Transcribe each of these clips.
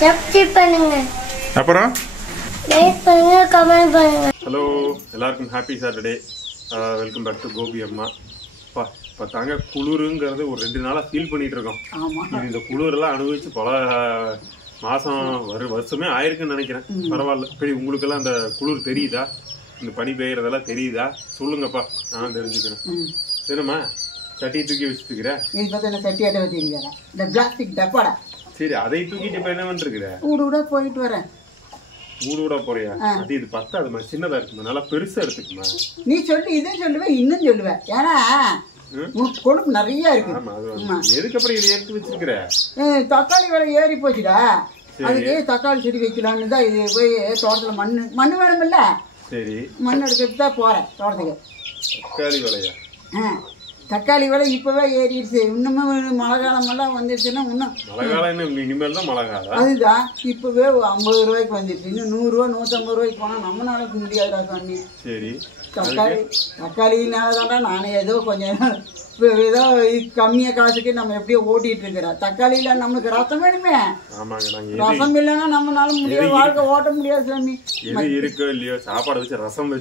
Subscribe பண்ணுங்க. அப்புறம் like பண்ணுங்க, கமெண்ட் பண்ணுங்க. ஹலோ எல்லாருக்கும் happy Saturday. Welcome back to Gopi அம்மா. இப்போ தாங்க குளிருங்கிறது ஒரு 2 நாளாக ஃபீல் பண்ணிட்டு இருக்கோம். இது இந்த குளிரெல்லாம் அனுபவிச்சு பல மாதம் வருஷமே ஆயிருக்குன்னு நினைக்கிறேன். பரவாயில்ல. இப்படி உங்களுக்கெல்லாம் அந்த குளிர் தெரியுதா? இந்த பனி பெய்யறதெல்லாம் தெரியுதா? சொல்லுங்கப்பா, நான் தெரிஞ்சுக்கிறேன். சரிம்மா, சட்டியை தூக்கி வச்சுக்கிறேன். சரி, அதை தூக்கிட்டு இப்போ என்ன பண்ணிருக்கிற? ஊடு போயிட்டு வரேன். ஊடு விட போறியா? அது இது பத்தாதுமா, சின்னதா இருக்குமா, நல்லா பெருசா எடுத்துக்குமா. நீ சொல்லி இதே சொல்லுவேன், இன்னும் சொல்லுவேன். ஏன்னா கொழுப்பு நிறைய இருக்கு. எதுக்கப்புறம் இதை எடுத்து வச்சிருக்கிற? தக்காளி விலை ஏறி போச்சுடா. அதுக்கு தக்காளி செடி வைக்கலான்னு தான் இது போய் தோட்டத்துல மண்ணு வேணும் இல்ல. சரி, மண் எடுத்துட்டு தான் போறேன் தோட்டத்துக்கு. தக்காளி விலையா? தக்காளி விலை இப்பவே ஏறிடுச்சு. இன்னமும் மழை காலம் எல்லாம் வந்துருச்சுன்னா இன்னும் மழை காலம் இனிமேல் தான் மழை காலம். அதுதான் இப்பவே 50 ரூபாய்க்கு வந்துருச்சு. இன்னும் 100 ரூபா 150 ரூபாய்க்கு போனா நம்மளால முடியாதுடா சாமி. சரி, தக்காளினாலதான்டா நானே ஏதோ கொஞ்சம் ஏதோ கம்மியா காசுக்கு நம்ம எப்படியோ ஓட்டிட்டு இருக்கிறோம். தக்காளியில நம்மளுக்கு ரசம் வேணுமே. ரசம் இல்லைன்னா நம்மளால முடியாது, வாழ்க்கை ஓட்ட முடியாது சாமி. இருக்கோ இல்லையோ சாப்பாடு வச்சு ரசம்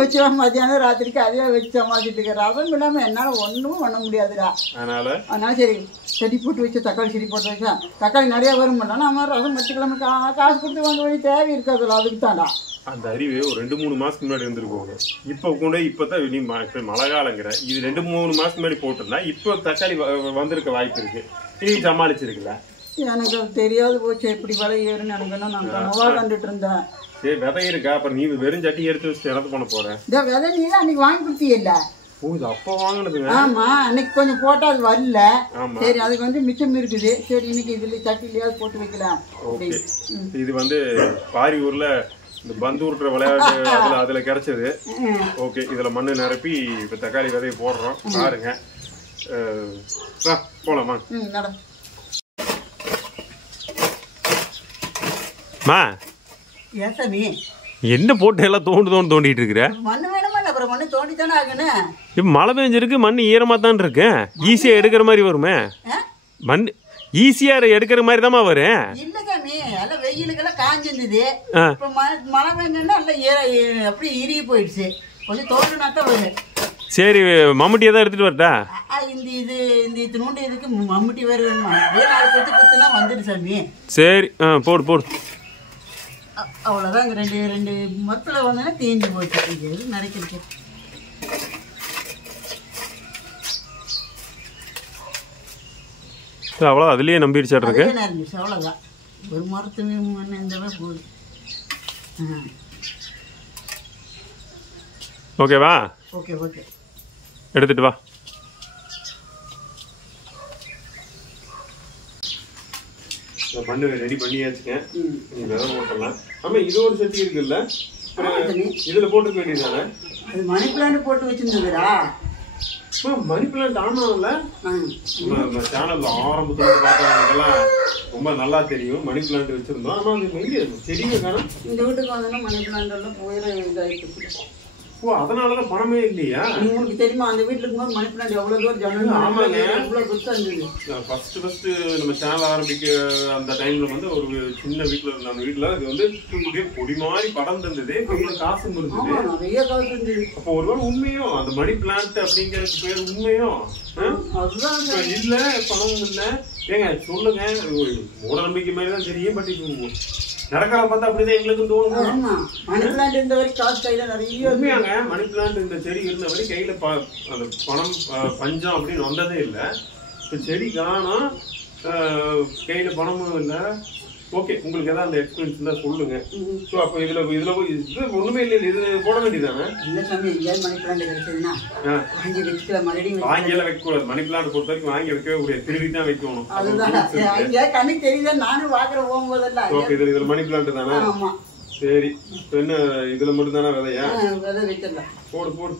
வச்சு மத்தியானம் ராத்திரிக்கு அதே வச்சு சமாளிச்சுட்டு இருக்க. ரசம் இல்லாம என்னால ஒண்ணும் பண்ண முடியாதுடா. அதனால சரி, செடி போட்டு வச்சு தக்காளி செடி போட்டு வச்சா தக்காளி நிறைய வரும். நம்ம ரசம் வச்சுக்கலாம். காசு கொடுத்து வாங்க வேண்டிய தேவை இருக்காதுல்ல. அதுக்கு தான்டா அந்த அறிவு ஒரு 2-3 மாசத்துக்கு முன்னாடி வந்துருக்கோங்க. இப்ப கூட இப்பதான் நீ மழை காலங்கிற இது 2-3 மாசத்துக்கு முன்னாடி போட்டிருந்தா இப்போ தக்காளி வந்திருக்க வாய்ப்பு இருக்கு. நீ சமாளிச்சிருக்கல. எனக்கு அது தெரியாது போச்சு எப்படி விலை ஏறுன்னு. எனக்கு என்ன, நான் கனவா கண்டுட்டு இருந்தேன். சரி, விதை இருக்கா? அப்புறம் நீ வெறும் சட்டி எடுத்து வச்சு இறந்து பண்ண போற. இந்த விதை நீ தான் அன்னைக்கு வாங்கி கொடுத்தீல்ல? ஓ, இது அப்ப வாங்கினதுங்க. ஆமா, அன்னைக்கு கொஞ்சம் போட்டா அது வரல. சரி, அதுக்கு வந்து மிச்சம் இருக்குது. சரி, இன்னைக்கு இதுல சட்டிலையாவது போட்டு வைக்கலாம். இது பாரி ஊர்ல இந்த பந்து உருட்டுற விளையாட்டு அதுல கிடைச்சது. ஓகே, இதுல மண்ணு நிரப்பி இப்ப தக்காளி விதையை போடுறோம். பாருங்க, போலாமா? என்ன போட்டு எல்லாம் தோண்டிட்டு இருக்கிற? மண்ணு வேணுமா? அப்புறம் மண்ணு தோண்டி தானே ஆகணும். இப்ப மழை பெஞ்சிருக்கு, மண்ணு ஈரமா தான் இருக்கு. ஈஸியா எடுக்கிற மாதிரி வருமே. மண் ஈஸியா எடுக்கிற மாதிரி தாமா வரும். இல்ல சாமி, எல்லாம் வெயிலுக்கெல்லாம் காஞ்சிருந்தது. இப்ப மழை பெஞ்சோன்னா எல்லாம் அப்படியே இறுகி போயிடுச்சு. கொஞ்சம் தோண்டினா தான் வரும். சரி, மம்முட்டியை தான் எடுத்துட்டு வரட்டா? இந்த நோண்டி இதுக்கு மம்முட்டி வேறு வேணுமா? குத்துனா வந்துடு சாமி. சரி, போடு. அவ்வளோதான். இந்த ரெண்டு மரத்தில் வந்தோன்னா தேஞ்சு போச்சு. நரைக்கிறது அவ்வளோ அதுலயே நம்பிடுச்சா இருக்கு. அவ்வளோதான். ஒரு மரத்து மண் இந்த போகுது. ஓகேவா? ஓகே, எடுத்துட்டு வா. மண்ணு ரெடி பண்ணியாச்சுங்க. நீ விதை போட்டலாம். ஆமா, இது ஒரு சட்டி இருக்குல்ல, இதுல போட்டுக்க வேண்டியதானே? அது மணி பிளான்ட் போட்டு வச்சிருந்ததுடா. மணி பிளான்ட் ஆனால சேனல்ல ஆரம்பத்துல பார்த்தவங்களுக்கெல்லாம் ரொம்ப நல்லா தெரியும். மணி பிளான்ட் வச்சிருந்தோம். ஆனா அது செடிங்க காணும். இந்த வீட்டுக்கு வந்தோம்னா மணி பிளான்ட் எல்லாம் போயிட இதாயிட்டு. ஓ, அதனாலதான் பணமே இல்லையா? உங்களுக்கு தெரியுமா அந்த வீட்டுல இருக்கும்போது மணி பிளான்ட் எவ்வளவு தூரம் ஜனங்க? ஆமாங்க, எவ்வளவு குத்தா இருந்தது. ஃபர்ஸ்ட் நம்ம சேனல் ஆரம்பிக்க அந்த டைம்ல ஒரு சின்ன வீட்டுல இருந்த அந்த வீட்டுல அது பொடி மாதிரி படர்ந்து இருந்தது. காசு இருந்தது, நிறைய காசு இருந்தது. அப்போ ஒருவேளை உண்மையும் அந்த மணி பிளான்ட் அப்படிங்கிறது பேர் உண்மையும் இல்ல, பணமும் இல்ல. ஏங்க சொல்லுங்க, மூட நம்பிக்கை மாதிரி தான் தெரியும். பட் இது நடக்கிற பார்த்தா அப்படிதான் எங்களுக்கு தோணும். மணி பிளான்ட் இருந்த வரைக்கும் காசு கையில நிறைய உண்மையாங்க. மணி பிளான்ட் இந்த செடி இருந்த வரைக்கும் கையில அந்த பணம் பஞ்சம் அப்படின்னு வந்ததே இல்லை. இப்ப செடி காணோம், கையில பணமும் இல்லை. ஓகே, உங்களுக்கு ஏதாவது அந்த எக்ஸ்பீரியன்ஸ் இருந்தா சொல்லுங்க. அப்ப இதுல ஒண்ணுமே இல்லை, இது போட வேண்டியதானே? இல்ல சாமி, எங்கேயாவது மணி பிளான்ட் கிடைச்சதுன்னா வாங்கி வச்சுக்கலாம். மறுபடியும் வாங்கி எல்லாம் வைக்க கூடாது. மணி பிளான்ட் பொறுத்த வரைக்கும் வாங்கி வைக்கவே கூடாது, திருடி தான் வைக்கணும். அதுதான் கண்ணுக்கு தெரியுதா? நானும் பாக்குற போகும்போதெல்லாம். ஓகே, இதுல மணி பிளான்ட் தானே? ஆமா. சரி, என்ன இதுல மட்டும் தானே விதையா? விதை வைக்கலாம். போடு.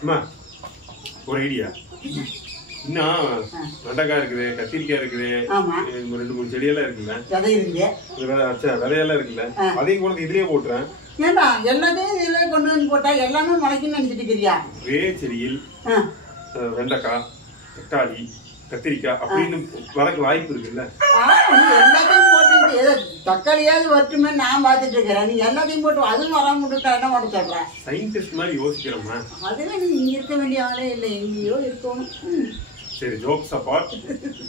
அம்மா, ஒரு ஐடியா. இன்னும் வெண்டைக்காய் இருக்குது, கத்திரிக்காய் இருக்குது, 2-3 செடியெல்லாம் இருக்குல்ல, விதையெல்லாம் இருக்குல்ல, அதையும் கொண்டு இதுலயே போட்டுறேன். ஏண்டா எல்லாத்தையும் இதுல கொண்டு வந்து போட்டா எல்லாமே முளைக்குன்னு நினைச்சிட்டு இருக்கிறியா? ஒரே செடியில் வெண்டைக்காய், தக்காளி, கத்திரிக்காய் அப்படின்னு வரக்கு வாய்ப்பு இருக்குல்ல? எல்லாத்தையும் போட்டு ஏதோ தக்காளியாவது வரட்டுமே நான் பார்த்துட்டு இருக்கிறேன். நீ எல்லாத்தையும் போட்டு அதுவும் வராம விட்டுட்டா என்ன பண்ண சொல்றேன்? சயின்டிஸ்ட் மாதிரி யோசிக்கிறோமா? அதுவே நீ இங்க இருக்க வேண்டிய ஆளே இல்லை, எங்கேயோ இருக்கணும். சரி, ஜோக்ஸ் அப்பார்ட்,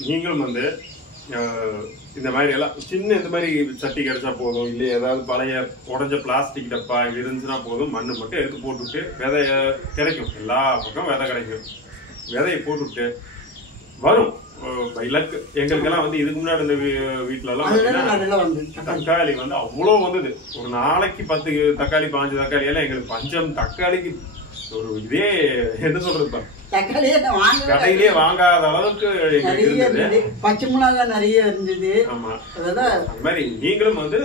நீங்களும் வந்து இந்த மாதிரி எல்லாம் சின்ன இந்த மாதிரி சட்டி கிடைச்சா போதும், இல்லை ஏதாவது பழைய உடஞ்ச பிளாஸ்டிக் டப்பா இருந்துச்சுன்னா போதும், மண்ணு மட்டும் எடுத்து போட்டுவிட்டு விதைய கிடைக்கும், எல்லா பக்கம் விதை கிடைக்கும். விதையை போட்டுவிட்டு வரும் பை லக். எங்களுக்கெல்லாம் வந்து இதுக்கு முன்னாடி இந்த வீட்டுல எல்லாம் தக்காளி வந்து அவ்வளவு வந்தது. ஒரு நாளைக்கு 10 தக்காளி 5 தக்காளி எல்லாம் எங்களுக்கு பஞ்சம். தக்காளிக்கு ஒரு இதே என்ன சொல்றது, கடையிலேயே வாங்காத அளவுக்கு இருந்தது. பச்சை மிளகாய் நிறைய இருந்தது. ஆமா, அது மாதிரி நீங்களும் வந்து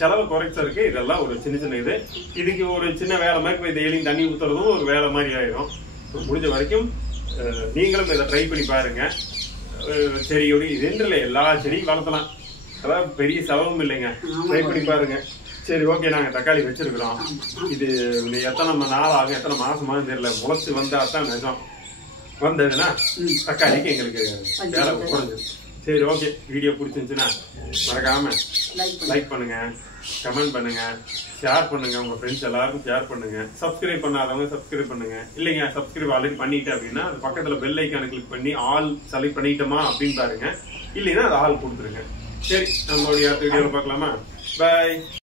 செலவு குறைச்சருக்கு இதெல்லாம் ஒரு சின்ன சின்ன இது. இதுக்கு ஒரு சின்ன வேலை மாதிரி டெய்லியும் தண்ணி ஊத்துறதும் ஒரு வேலை மாதிரி ஆயிடும். முடிஞ்ச வரைக்கும் நீங்களும் இதை ட்ரை பண்ணி பாருங்க. செடியோடு இது இல்லை, எல்லா செடியும் வளர்த்தலாம், அதாவது பெரிய செலவும் இல்லைங்க. ட்ரை பண்ணி பாருங்க. சரி, ஓகே, நாங்க தக்காளி வச்சிருக்கிறோம். இது எத்தனை நாள் ஆகும், எத்தனை மாசமானு தெரியல, முளைச்சு வந்தா தான் நிஜம். வந்ததுன்னா தக்காளிக்கு எங்களுக்கு வேலை குறைஞ்சது. சரி, ஓகே, வீடியோ பிடிச்சிருந்துச்சுன்னா மறக்காம லைக் பண்ணுங்க, கமெண்ட் பண்ணுங்க, ஷேர் பண்ணுங்க, உங்க ஃப்ரெண்ட்ஸ் எல்லாருக்கும் ஷேர் பண்ணுங்க. சப்ஸ்கிரைப் பண்ணாதவங்க சப்ஸ்கிரைப் பண்ணுங்க. இல்லைங்க சப்ஸ்கிரைப் ஆல்ரெடி பண்ணிட்டேன் அப்படின்னா அது பக்கத்துல பெல் ஐக்கான கிளிக் பண்ணி ஆல் செலக்ட் பண்ணிட்டோமா அப்படின்னு பாருங்க. இல்லைன்னா அது ஆல் கொடுத்துருங்க. சரி, நம்மளுடைய அடுத்த வீடியோல பார்க்கலாமா? பாய்.